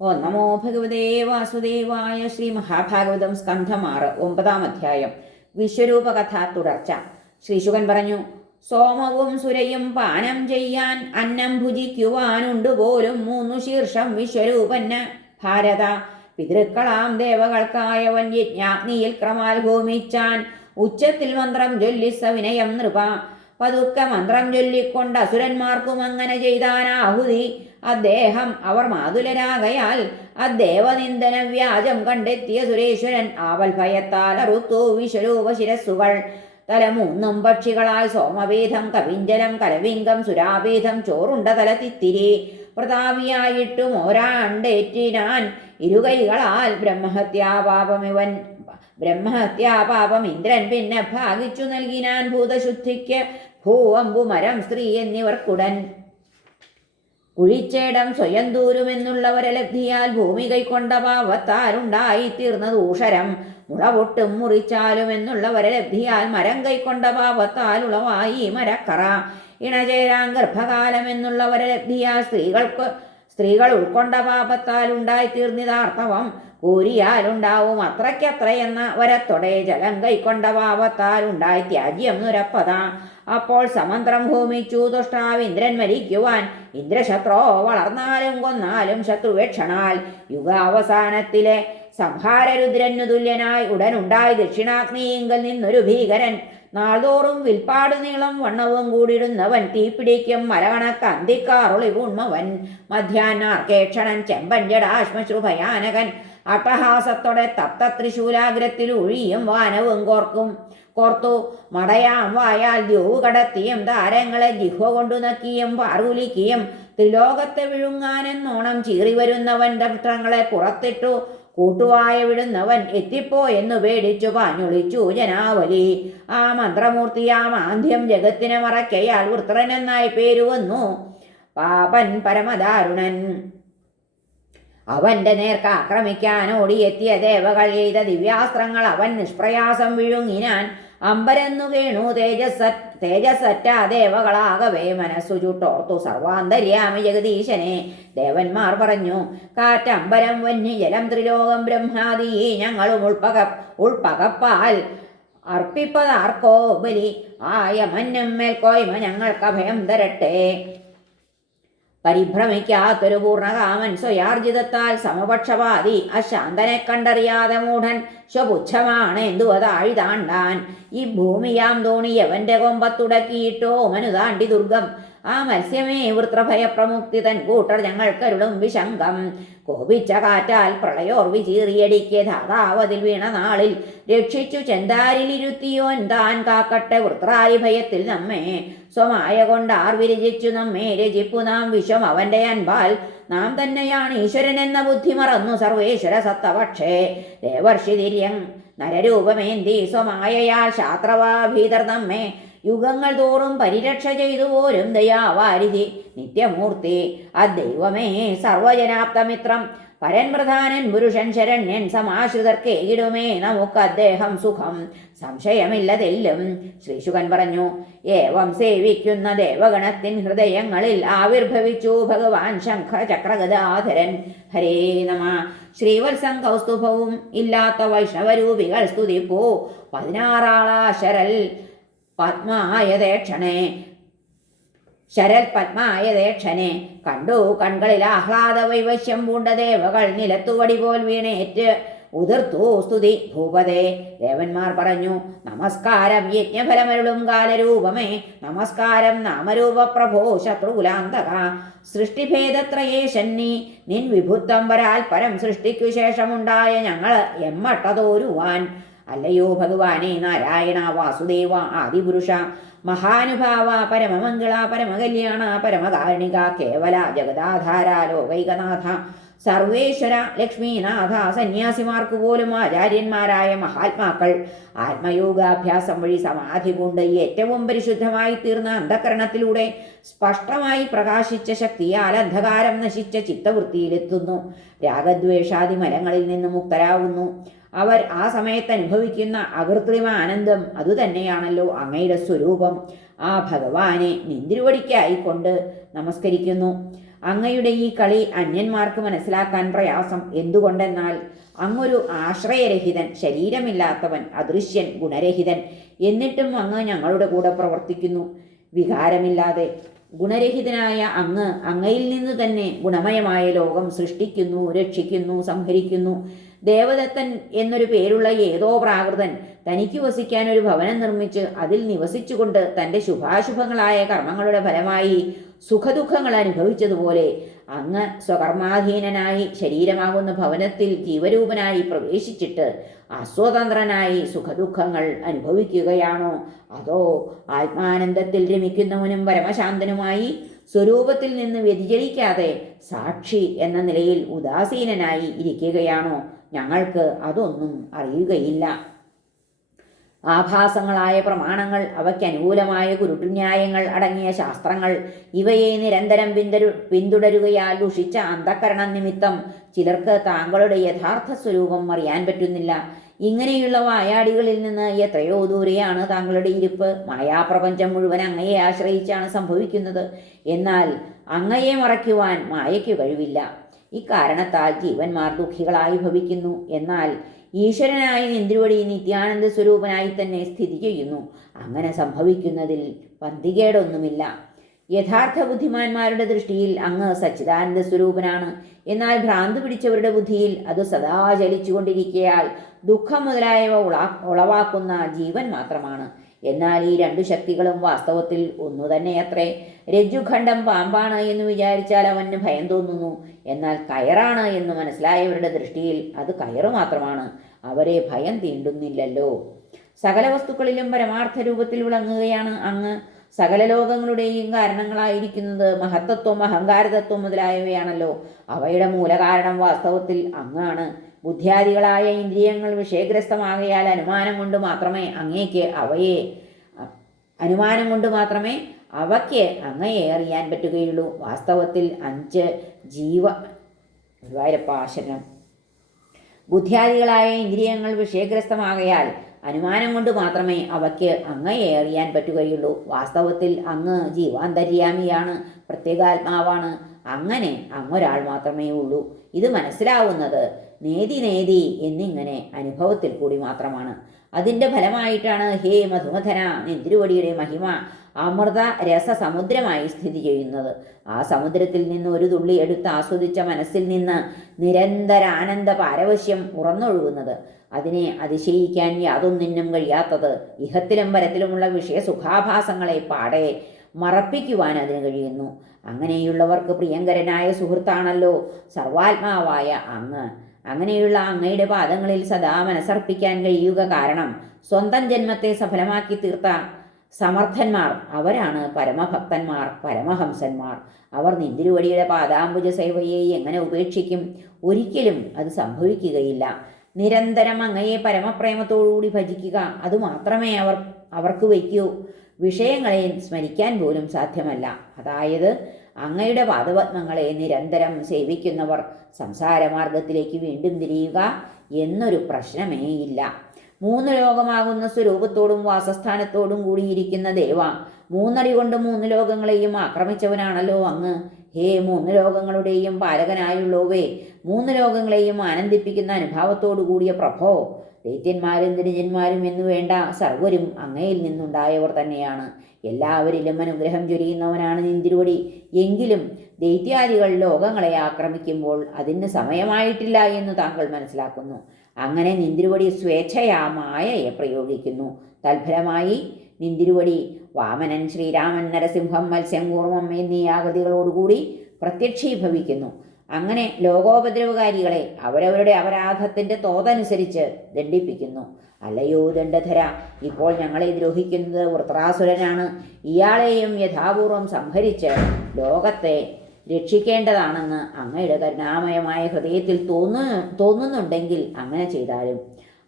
ഓ നമോ ഭഗവതേ വാസുദേവായ ശ്രീ മഹാഭാഗവതം സ്കന്ധം ആറ് ഒമ്പതാം അധ്യായം. വിശ്വരൂപകഥ തുടർച്ച. ശ്രീശുകൻ പറഞ്ഞു സോമവും സുരയും പാനം ചെയ്യാൻ അന്നം ഭുജിക്കുവാനുണ്ട് പോലും മൂന്നു ശീർഷം വിശ്വരൂപന് ഭാരത. പിതൃക്കളാം ദേവകൾക്കായവൻ യജ്ഞാഗ്നിയിൽ ക്രമാൽ ഭൂമിച്ചാൻ ഉച്ചത്തിൽ മന്ത്രം ജ്വല്ലിസ വിനയം നൃപ. പതുക്കെ മന്ത്രം ചൊല്ലിക്കൊണ്ട് അസുരന്മാർക്കും അങ്ങനെ ചെയ്താനാഹുതി അദ്ദേഹം അവർ മാതുലരാകയാൽ അദ്ദേവനിന്ദന വ്യാജം കണ്ടെത്തിയ സുരേശ്വരൻ ആവൽ ഭയത്താൽ അറുത്തു വിശ്വരൂപ ശിരസ്സുകൾ. തല മൂന്നും പക്ഷികളാൽ സോമവേദം കവിഞ്ചലം കലവിംഗം സുരാവേദം ചോറുണ്ട തല തിത്തിരി. പ്രതാപിയായിട്ടും ഒരാണ്ടേറ്റിനാൻ ഇരുകൈകളാൽ ബ്രഹ്മഹത്യാപാപമിവൻ ബ്രഹ്മഹത്യാപാപം ഇന്ദ്രൻ പിന്നെ ഭാഗിച്ചു നൽകിനാൻ ഭൂതശുദ്ധിക്ക് ഭൂവമ്പുമരം സ്ത്രീ എന്നിവർക്കുടൻ. കുഴിച്ചേടം സ്വയം ദൂരുമെന്നുള്ളവരെ ലബ്ധിയാൽ ഭൂമി കൈക്കൊണ്ട പാവത്താലുണ്ടായി തീർന്ന ദൂഷരം. മുളപൊട്ടും മുറിച്ചാലും എന്നുള്ളവരെ ലബ്ധിയാൽ മരം കൈക്കൊണ്ട പാവത്താൽ ഉളവായി മരക്കറ. ഇണചേരാൻ ഗർഭകാലം എന്നുള്ളവരെ ലബ്ധിയാൽ സ്ത്രീകൾക്ക് സ്ത്രീകൾ ഉൾക്കൊണ്ട പാപത്താൽ ഉണ്ടായി തീർന്നിതാർത്തവം കൂരിയാലുണ്ടാവും അത്രയ്ക്കത്ര എന്ന വരത്തൊടെ ജലം കൈക്കൊണ്ട പാപത്താൽ ഉണ്ടായി ത്യാജ്യം നുരപ്പത. അപ്പോൾ സമന്ത്രം ഭൂമിച്ചു ദുഷ്ടാവ് ഇന്ദ്രൻ മരിക്കുവാൻ ഇന്ദ്രശത്രോ വളർന്നാലും കൊന്നാലും ശത്രുവേക്ഷണാൽ. യുഗാവസാനത്തിലെ സംഹാരരുദ്രനു തുല്യനായി ഉടനുണ്ടായി ദക്ഷിണാഗ്നിയിങ്കൽ നിന്നൊരു ഭീകരൻ നാൾതോറും വിൽപ്പാട് നീളം വണ്ണവും കൂടിയിടുന്നവൻ തീപിടിക്കും മലകണക്ക് അന്തിക്കാറുളിവുണ്മവൻ മധ്യാഹ്നാർക്കേക്ഷണൻ ചെമ്പൻ ജടാശ്മശ്രു ഭയാനകൻ അട്ടഹാസത്തോടെ തപ്ത ത്രിശൂലാഗ്രത്തിൽ ഒഴിയും വാനവും കോർക്കും. കോർത്തു മടയാം വായാൽ ദ്യൂവ് കടത്തിയും താരങ്ങളെ ജിഹ്വ കൊണ്ടു നക്കിയും പാർകുലിക്കിയും ത്രിലോകത്തെ വിഴുങ്ങാനെന്നോണം ചീറി വരുന്നവൻ ദക്ഷങ്ങളെ പുറത്തിട്ടു. കൂട്ടുവായ വിടുന്നവൻ എത്തിപ്പോ എന്നു പേടിച്ചു പാഞ്ഞൊളിച്ചു ജനാവലി. ആ മന്ത്രമൂർത്തിയാം ആന്ധ്യം ജഗത്തിനെ മറക്കയാൽ വൃത്രനെന്നായി പേരു വന്നു. പാപൻ പരമദാരുണൻ. അവന്റെ നേർക്ക് ആക്രമിക്കാൻ ഓടിയെത്തിയ ദേവകൾ ചെയ്ത ദിവ്യാസ്ത്രങ്ങൾ അവൻ നിഷ്പ്രയാസം വിഴുങ്ങിനാൻ അമ്പരന്നു കേണു തേജസ് തേജസറ്റ ദേവകളാകവേ മനസ്സു ചുട്ടോർത്തു സർവാന്തര്യാമി ജഗദീശനെ. ദേവന്മാർ പറഞ്ഞു കാറ്റമ്പരം വന്യ ജലം ത്രിലോകം ബ്രഹ്മാദി ഞങ്ങളും ഉൾപക ഉൾപ്പകപ്പാൽ അർപ്പിപ്പതാർക്കോ ബലി. ആയ മന്നും മേൽക്കോയ്മ ഞങ്ങൾക്ക് അഭയം തരട്ടെ. പരിഭ്രമിക്കാത്തൊരു പൂർണകാമൻ സ്വയാർജിതത്താൽ സമപക്ഷപാതി അശാന്തനെ കണ്ടറിയാതെ മൂഢൻ സ്വപുച്ഛമാണ് എന്തുവതാഴി താണ്ടാൻ. ഈ ഭൂമിയാം തോണി യവന്റെ കൊമ്പത്തുടക്കിയിട്ടോ മനുതാണ്ടി ദുർഗം ആ മത്സ്യമേ വൃത്രഭയപ്രമുക്തി തൻ കൂട്ടർ ഞങ്ങൾക്കരുളും വിശങ്കം കോപിച്ച കാറ്റാൽ പ്രളയോർവി ചീറിയടിക്ക് ധാതാവതിൽ വീണ നാളിൽ രക്ഷിച്ചു ചെന്താരിലിരുത്തിയോൻ താൻ കാക്കട്ടെ വൃത്രാരി ഭയത്തിൽ നമ്മെ. സ്വമായ കൊണ്ടാർ വിരചിച്ചു നമ്മെ രചിപ്പു നാം വിശ്വം അവന്റെ അൻപാൽ. നാം തന്നെയാണ് ഈശ്വരൻ എന്ന ബുദ്ധി മറന്നു സർവേശ്വര സത്തപക്ഷേ. ദേവർഷി തിര്യം നരരൂപമേന്തി സ്വമായയാൽ ശാസ്ത്രവാഭീതർ നമ്മെ. യുഗങ്ങൾ തോറും പരിരക്ഷ ചെയ്തു പോരും ദയാവാരിധി നിത്യമൂർത്തി. അദ്ദേവമേ സർവജനാപ്തമിത്രം. പരൻ പ്രധാനൻ പുരുഷൻ ശരണ്യൻ സമാശ്രിതർക്ക് ഇടുമേ നമുക്ക് അദ്ദേഹം സുഖം. സംശയമില്ലതെല്ലും. ശ്രീശുകൻ പറഞ്ഞു ഏവം സേവിക്കുന്ന ദേവഗണത്തിൻ ഹൃദയങ്ങളിൽ ആവിർഭവിച്ചു ഭഗവാൻ ശംഖ ചക്രഗദാധരൻ ഹരേ നമ. ശ്രീവത്സം കൗസ്തുഭവും ഇല്ലാത്ത വൈഷ്ണവരൂപികൾ സ്തുതിപ്പോ. പതിനാറാളാശരൽ പത്മായതേക്ഷണേ. ശരൽ പത്മായതേക്ഷനെ കണ്ടു കൺകളിൽ ആഹ്ലാദ വൈവശ്യം പൂണ്ട ദേവകൾ നിലത്തുവടി പോൽ വീണേറ്റ് ഉതിർത്തു സ്തുതി ഭൂപതേ. ദേവന്മാർ പറഞ്ഞു നമസ്കാരം യജ്ഞഫലമരുളും കാലരൂപമേ. നമസ്കാരം നാമരൂപ പ്രഭോ ശത്രുകുലാന്തക. സൃഷ്ടിഭേദത്രയേശന്നി നിൻ വിഭുത്വം വരാൽ പരം സൃഷ്ടിക്കു ശേഷമുണ്ടായ ഞങ്ങൾ എമ്മട്ടതോരുവാൻ. അല്ലയോ ഭഗവാനെ നാരായണ വാസുദേവ ആദിപുരുഷ മഹാനുഭാവ പരമമംഗള പരമകല്യാണ പരമകാരുണിക കേവല ജഗദാധാര ലോകൈകനാഥ സർവേശ്വര ലക്ഷ്മീനാഥ സന്യാസിമാർക്ക് പോലും ആചാര്യന്മാരായ മഹാത്മാക്കൾ ആത്മയോഗാഭ്യാസം വഴി സമാധി കൊണ്ട് ഏറ്റവും പരിശുദ്ധമായി തീർന്ന അന്ധകരണത്തിലൂടെ സ്പഷ്ടമായി പ്രകാശിച്ച ശക്തിയാൽ അന്ധകാരം നശിച്ച ചിത്തവൃത്തിയിലെത്തുന്നു. രാഗദ്വേഷാദി മലങ്ങളിൽ നിന്ന് മുക്തരാകുന്നു അവർ ആ സമയത്ത് അനുഭവിക്കുന്ന അകൃത്രിമ ആനന്ദം അതുതന്നെയാണല്ലോ അങ്ങയുടെ സ്വരൂപം. ആ ഭഗവാനെ നിന്തിരുവടിക്കായിക്കൊണ്ട് നമസ്കരിക്കുന്നു. അങ്ങയുടെ ഈ കളി അന്യന്മാർക്ക് മനസ്സിലാക്കാൻ പ്രയാസം എന്തുകൊണ്ടെന്നാൽ അങ്ങൊരു ആശ്രയരഹിതൻ ശരീരമില്ലാത്തവൻ അദൃശ്യൻ ഗുണരഹിതൻ എന്നിട്ടും അങ്ങ് ഞങ്ങളുടെ കൂടെ പ്രവർത്തിക്കുന്നു. വികാരമില്ലാതെ ഗുണരഹിതനായ അങ്ങ് അങ്ങയിൽ നിന്ന് തന്നെ ഗുണമയമായ ലോകം സൃഷ്ടിക്കുന്നു രക്ഷിക്കുന്നു സംഹരിക്കുന്നു. ദേവദത്തൻ എന്നൊരു പേരുള്ള ഏതോ പ്രാകൃതൻ തനിക്ക് വസിക്കാൻ ഒരു ഭവനം നിർമ്മിച്ച് അതിൽ നിവസിച്ചുകൊണ്ട് തന്റെ ശുഭാശുഭങ്ങളായ കർമ്മങ്ങളുടെ ഫലമായി സുഖദുഃഖങ്ങൾ അനുഭവിച്ചതുപോലെ അങ്ങ് സ്വകർമാധീനനായി ശരീരമാകുന്ന ഭവനത്തിൽ ജീവരൂപനായി പ്രവേശിച്ചിട്ട് അസ്വതന്ത്രനായി സുഖദുഃഖങ്ങൾ അനുഭവിക്കുകയാണോ? അതോ ആത്മാനന്ദത്തിൽ രമിക്കുന്നവനും പരമശാന്തനുമായി സ്വരൂപത്തിൽ നിന്ന് വ്യതിചലിക്കാതെ സാക്ഷി എന്ന നിലയിൽ ഉദാസീനനായി ഇരിക്കുകയാണോ? ഞങ്ങൾക്ക് അതൊന്നും അറിയുകയില്ല. ആഭാസങ്ങളായ പ്രമാണങ്ങൾ അവയ്ക്ക് അനുകൂലമായ കുരുട്ടുന്യായങ്ങൾ അടങ്ങിയ ശാസ്ത്രങ്ങൾ ഇവയെ നിരന്തരം പിന്തുടരു പിന്തുടരുകയാൽ ദുഷിച്ച അന്ധക്കരണ നിമിത്തം ചിലർക്ക് താങ്കളുടെ യഥാർത്ഥ സ്വരൂപം അറിയാൻ പറ്റുന്നില്ല. ഇങ്ങനെയുള്ള വായാടികളിൽ നിന്ന് എത്രയോ ദൂരെയാണ് താങ്കളുടെ ഇരിപ്പ്. മായാപ്രപഞ്ചം മുഴുവൻ അങ്ങയെ ആശ്രയിച്ചാണ് സംഭവിക്കുന്നത്. എന്നാൽ അങ്ങയെ മറയ്ക്കുവാൻ മായയ്ക്ക് കഴിവില്ല. ഇക്കാരണത്താൽ ജീവന്മാർ ദുഃഖികളായി ഭവിക്കുന്നു. എന്നാൽ ഈശ്വരനായ നിന്ദ്രുവടി നിത്യാനന്ദ സ്വരൂപനായി തന്നെ സ്ഥിതി ചെയ്യുന്നു. അങ്ങനെ സംഭവിക്കുന്നതിൽ പന്തികേടൊന്നുമില്ല. യഥാർത്ഥ ബുദ്ധിമാന്മാരുടെ ദൃഷ്ടിയിൽ അങ്ങ് സച്ചിദാനന്ദ സ്വരൂപനാണ്. എന്നാൽ ഭ്രാന്ത് പിടിച്ചവരുടെ ബുദ്ധിയിൽ അത് സദാ ചലിച്ചുകൊണ്ടിരിക്കയാൽ ദുഃഖം മുതലായവ ഉളാ ഉളവാക്കുന്ന ജീവൻ മാത്രമാണ്. എന്നാൽ ഈ രണ്ടു ശക്തികളും വാസ്തവത്തിൽ ഒന്നു തന്നെയത്രേ. രജ്ജുഖണ്ഡം പാമ്പാണ് എന്ന് വിചാരിച്ചാൽ അവന് ഭയം തോന്നുന്നു. എന്നാൽ കയറാണ് എന്ന് മനസ്സിലായവരുടെ ദൃഷ്ടിയിൽ അത് കയറ് മാത്രമാണ്. അവരെ ഭയം തീണ്ടുന്നില്ലല്ലോ. സകല വസ്തുക്കളിലും പരമാർത്ഥ രൂപത്തിൽ വിളങ്ങുകയാണ് അങ്ങ്. സകല ലോകങ്ങളുടെയും കാരണങ്ങളായിരിക്കുന്നത് മഹത്തത്വം അഹങ്കാരതത്വം മുതലായവയാണല്ലോ. അവയുടെ മൂലകാരണം വാസ്തവത്തിൽ അങ്ങാണ്. ബുദ്ധിയാദികളായ ഇന്ദ്രിയങ്ങൾ വിഷയഗ്രസ്തമാകയാൽ അനുമാനം കൊണ്ട് മാത്രമേ അങ്ങേക്ക് അവയെ അനുമാനം കൊണ്ട് മാത്രമേ അവയ്ക്ക് അങ്ങയെ അറിയാൻ പറ്റുകയുള്ളൂ. വാസ്തവത്തിൽ അഞ്ച് ജീവ ഗുരുവായൂരപ്പാശനം. ബുദ്ധിയാദികളായ ഇന്ദ്രിയങ്ങൾ വിഷയഗ്രസ്തമാകയാൽ അനുമാനം കൊണ്ട് മാത്രമേ അവയ്ക്ക് അങ്ങയെ അറിയാൻ പറ്റുകയുള്ളൂ. വാസ്തവത്തിൽ അങ്ങ് ജീവാന്തര്യാമിയാണ് പ്രത്യേകാത്മാവാണ്. അങ്ങനെ അങ്ങൊരാൾ മാത്രമേ ഉള്ളൂ. ഇത് മനസ്സിലാവുന്നത് നേതി നേതി എന്നിങ്ങനെ അനുഭവത്തിൽ കൂടി മാത്രമാണ്. അതിന്റെ ഫലമായിട്ടാണ് ഹേ മധുമധന നെന്തിരുവടിയുടെ മഹിമ അമൃത രസസമുദ്രമായി സ്ഥിതി ചെയ്യുന്നത്. ആ സമുദ്രത്തിൽ നിന്ന് ഒരു തുള്ളി എടുത്ത് ആസ്വദിച്ച മനസ്സിൽ നിന്ന് നിരന്തര ആനന്ദ പാരവശ്യം ഉറന്നൊഴുകുന്നത് അതിനെ അതിശയിക്കാൻ യാതൊന്നിനും കഴിയാത്തത് ഇഹത്തിലും പരത്തിലുമുള്ള വിഷയ സുഖാഭാസങ്ങളെ പാടെ മറപ്പിക്കുവാൻ അതിന് കഴിയുന്നു. അങ്ങനെയുള്ളവർക്ക് പ്രിയങ്കരനായ സുഹൃത്താണല്ലോ. സർവാത്മാവായ അങ്ങ്. അങ്ങനെയുള്ള അങ്ങയുടെ പാദങ്ങളിൽ സദാ മനസ്സർപ്പിക്കാൻ കഴിയുക കാരണം സ്വന്തം ജന്മത്തെ സഫലമാക്കി തീർത്ത സമർത്ഥന്മാർ അവരാണ് പരമഭക്തന്മാർ പരമഹംസന്മാർ. അവർ നിന്തിരുവടിയുടെ പാദാംബുജ സേവയെ എങ്ങനെ ഉപേക്ഷിക്കും? ഒരിക്കലും അത് സംഭവിക്കുകയില്ല. നിരന്തരം അങ്ങയെ പരമപ്രേമത്തോടുകൂടി ഭജിക്കുക അതുമാത്രമേ അവർ അവർക്ക് വയ്ക്കൂ. വിഷയങ്ങളെ സ്മരിക്കാൻ പോലും സാധ്യമല്ല. അതായത് അങ്ങയുടെ പാദപത്മങ്ങളെ നിരന്തരം സേവിക്കുന്നവർ സംസാരമാർഗത്തിലേക്ക് വീണ്ടും തിരിയുക എന്നൊരു പ്രശ്നമേ ഇല്ല. മൂന്ന് ലോകമാകുന്ന സ്വരൂപത്തോടും വാസസ്ഥാനത്തോടും കൂടിയിരിക്കുന്ന ദേവ മൂന്നടി കൊണ്ട് മൂന്ന് ലോകങ്ങളെയും ആക്രമിച്ചവനാണല്ലോ അങ്ങ്. ഹേ മൂന്ന് ലോകങ്ങളുടെയും പാലകനായുള്ളോവേ മൂന്ന് ലോകങ്ങളെയും ആനന്ദിപ്പിക്കുന്ന അനുഭാവത്തോടു കൂടിയ പ്രഭോ ദൈത്യന്മാരും ദിനജന്മാരും എന്നു വേണ്ട സർവരും അങ്ങയിൽ നിന്നുണ്ടായവർ തന്നെയാണ്. എല്ലാവരിലും അനുഗ്രഹം ചൊരിയുന്നവനാണ് നിന്തിരുവടി എങ്കിലും ദൈത്യാദികൾ ലോകങ്ങളെ ആക്രമിക്കുമ്പോൾ അതിന് സമയമായിട്ടില്ല എന്ന് താങ്കൾ മനസ്സിലാക്കുന്നു. അങ്ങനെ നിന്തിരുവടി സ്വേച്ഛയാ മായയെ പ്രയോഗിക്കുന്നു. തൽഫലമായി നിന്തിരുവടി വാമനൻ ശ്രീരാമൻ നരസിംഹം മത്സ്യം കൂർമ്മം എന്നീ ആകൃതികളോടുകൂടി പ്രത്യക്ഷീഭവിക്കുന്നു. അങ്ങനെ ലോകോപദ്രവകാരികളെ അവരവരുടെ അപരാധത്തിന്റെ തോതനുസരിച്ച് ദണ്ഡിപ്പിക്കുന്നു. അല്ലയോ ദണ്ഡധര ഇപ്പോൾ ഞങ്ങളെ ദ്രോഹിക്കുന്നത് വൃത്രാസുരനാണ്. ഇയാളെയും യഥാപൂർവം സംഹരിച്ച് ലോകത്തെ രക്ഷിക്കേണ്ടതാണെന്ന് അങ്ങയുടെ കരുണാമയമായ ഹൃദയത്തിൽ തോന്നു തോന്നുന്നുണ്ടെങ്കിൽ അങ്ങനെ ചെയ്താലും.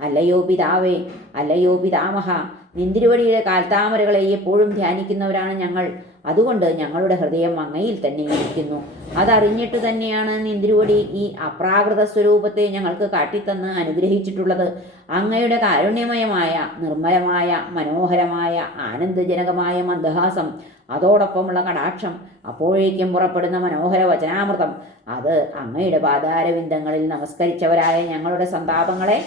അല്ലയോ പിതാവേ അല്ലയോ പിതാമഹ നിന്തിരുവടിയുടെ കാൽത്താമരകളെ എപ്പോഴും ധ്യാനിക്കുന്നവരാണ് ഞങ്ങൾ. അതുകൊണ്ട് ഞങ്ങളുടെ ഹൃദയം അങ്ങയിൽ തന്നെ ഇരിക്കുന്നു. അതറിഞ്ഞിട്ട് തന്നെയാണ് നിന്തിരുവടി ഈ അപ്രാകൃത സ്വരൂപത്തെ ഞങ്ങൾക്ക് കാട്ടിത്തന്ന് അനുഗ്രഹിച്ചിട്ടുള്ളത്. അങ്ങയുടെ കാരുണ്യമയമായ നിർമ്മലമായ മനോഹരമായ ആനന്ദജനകമായ മന്ദഹാസം അതോടൊപ്പമുള്ള കടാക്ഷം അപ്പോഴേക്കും പുറപ്പെടുന്ന മനോഹര വചനാമൃതം അത് അങ്ങയുടെ പാതാരവിന്ദങ്ങളിൽ നമസ്കരിച്ചവരായ ഞങ്ങളുടെ സന്താപങ്ങളെ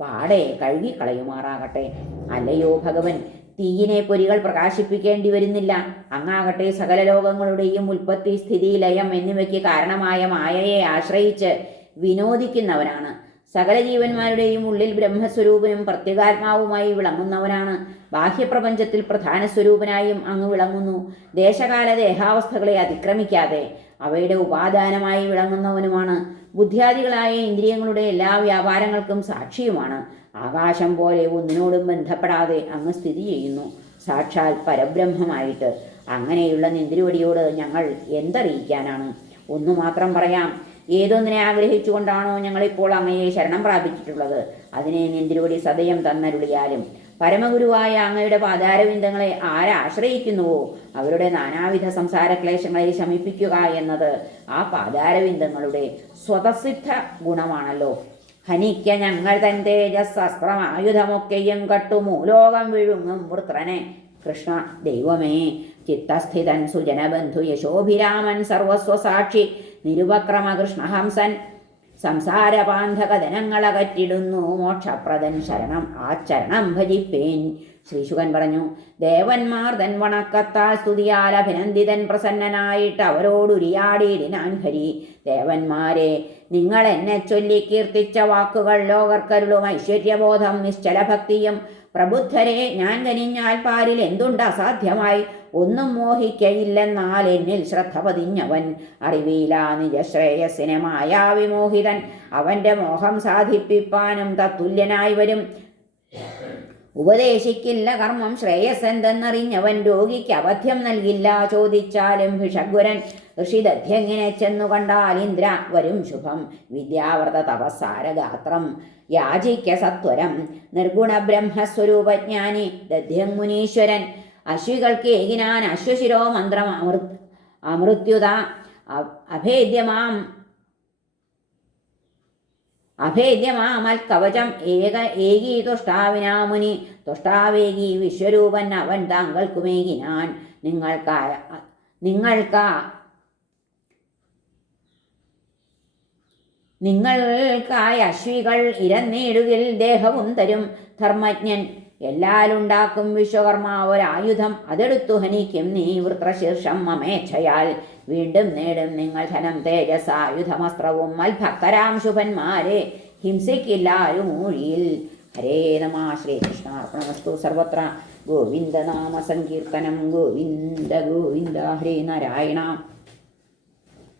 പാടെ കഴുകിക്കളയുമാറാകട്ടെ. അല്ലയോ ഭഗവൻ തീയിനെ പൊരികൾ പ്രകാശിപ്പിക്കേണ്ടി വരുന്നില്ല. അങ്ങാകട്ടെ സകല ലോകങ്ങളുടെയും ഉൽപ്പത്തി സ്ഥിതി ലയം എന്നിവയ്ക്ക് കാരണമായ മായയെ ആശ്രയിച്ച് വിനോദിക്കുന്നവനാണ്. സകല ജീവന്മാരുടെയും ഉള്ളിൽ ബ്രഹ്മസ്വരൂപനും പ്രത്യേകാത്മാവുമായി വിളങ്ങുന്നവനാണ്. ബാഹ്യപ്രപഞ്ചത്തിൽ പ്രധാന സ്വരൂപനായും അങ്ങ് വിളങ്ങുന്നു. ദേശകാല ദേഹാവസ്ഥകളെ അതിക്രമിക്കാതെ അവയുടെ ഉപാദാനമായി വിളങ്ങുന്നവനുമാണ്. ബുദ്ധിയാദികളായ ഇന്ദ്രിയങ്ങളുടെ എല്ലാ വ്യാപാരങ്ങൾക്കും സാക്ഷിയുമാണ്. ആകാശം പോലെ ഒന്നിനോടും ബന്ധപ്പെടാതെ അങ്ങ് സ്ഥിതി ചെയ്യുന്നു. സാക്ഷാൽ പരബ്രഹ്മമായിട്ട്. അങ്ങനെയുള്ള നിന്തിരുവടിയോട് ഞങ്ങൾ എന്തറിയിക്കാനാണ്? ഒന്നു മാത്രം പറയാം. ഏതൊന്നിനെ ആഗ്രഹിച്ചുകൊണ്ടാണോ ഞങ്ങളിപ്പോൾ അങ്ങയെ ശരണം പ്രാപിച്ചിട്ടുള്ളത്? അതിനെ നിന്തിരുവടി സദയം തന്നരുളിയാലും പരമഗുരുവായ അങ്ങയുടെ പാതാരവിന്ദങ്ങളെ ആരാശ്രയിക്കുന്നുവോ അവരുടെ നാനാവിധ സംസാര ക്ലേശങ്ങളെ ശമിപ്പിക്കുക എന്നത് ആ പാതാരവിന്ദങ്ങളുടെ സ്വതസിദ്ധ ഗുണമാണല്ലോ. ഹനിക്ക ഞങ്ങൾ തൻ തേജസ് അസ്ത്രം ആയുധമൊക്കെയും കട്ടു മൂലോകം വിഴുങ്ങും വൃത്രനെ. കൃഷ്ണ ദൈവമേ ചിത്തസ്ഥിതൻ സുജനബന്ധു യശോഭിരാമൻ സർവസ്വസാക്ഷി നിരുപക്രമ കൃഷ്ണഹംസൻ സംസാരപാന്ധകഥനങ്ങളകറ്റിടുന്നു മോക്ഷപ്രദൻ ശരണം ആ ചരണം ഭജിപ്പേൻ. ശ്രീശുകൻ പറഞ്ഞു ദേവന്മാർ തൻ വണക്കത്താൽ സ്തുതിയാൽ അഭിനന്ദിതൻ പ്രസന്നനായിട്ട് അവരോടുരിയാടിയിടിനാൻ ഹരി. ദേവന്മാരെ നിങ്ങൾ എന്നെ ചൊല്ലി കീർത്തിച്ച വാക്കുകൾ ലോകർക്കരുളും ഐശ്വര്യബോധം നിശ്ചലഭക്തിയും. പ്രബുദ്ധരെ ഞാൻ കനിഞ്ഞാൽ പാരിൽ എന്തുണ്ട് അസാധ്യമായി? ഒന്നും മോഹിക്കയില്ലെന്നാൽ എന്നിൽ ശ്രദ്ധ പതിഞ്ഞവൻ. അറിവിയില നിജശ്രേയസിനെ മായാവിമോഹിതൻ. അവന്റെ മോഹം സാധിപ്പിപ്പാനും തത്തുല്യനായി വരും. ഉപദേശിക്കില്ല കർമ്മം ശ്രേയസ് എന്തെന്നറിഞ്ഞവൻ രോഗിക്ക് അബദ്ധ്യം നൽകില്ല ചോദിച്ചാലും ഭിഷഗ്വരൻ. ഋഷിദധ്യങ്ങിനെ ചെന്നു കണ്ടാൽ ഇന്ദ്ര വരും ശുഭം. വിദ്യാവ്രത തപസ്സാരഗാത്രം യാചിക്ക സത്വരം. നിർഗുണ ബ്രഹ്മസ്വരൂപജ്ഞാനി ദധ്യങ്മുനീശ്വരൻ അശ്വികൾക്ക് ഏകിനാൻ അശ്വശിരോ മന്ത്രം അമൃ അമൃത്യുത അഭേദ്യമാം. അഭേദ്യമാമൽ കവചം ഏക ഏകീ തുഷ്ടാവിനാമുനി തുഷ്ടാവേകി വിശ്വരൂപൻ അവൻ താങ്കൾക്കുമേകിനാൻ. നിങ്ങൾക്ക നിങ്ങൾക്കാ നിങ്ങൾക്കായ അശ്വികൾ ഇരന്നേടുകിൽ ദേഹവും തരും. ധർമ്മജ്ഞൻ എല്ലാലുണ്ടാക്കും വിശ്വകർമ്മ ഒരായുധം അതെടുത്തു ഹനിക്കും നീ വൃത്രശീർഷം മമേച്ഛയാൽ വീണ്ടും നേടും നിങ്ങൾ ധനം തേജസ് ആയുധമസ്ത്രവും മൽഭക്തരാം ശുഭന്മാരെ ഹിംസിക്കില്ലാരും ഊഴിയിൽ ഹരേ നമ. ശ്രീകൃഷ്ണാർപ്പണമസ്തു സർവത്ര ഗോവിന്ദനാമ സങ്കീർത്തനം. ഗോവിന്ദ ഗോവിന്ദ. ഹരേ നാരായണ.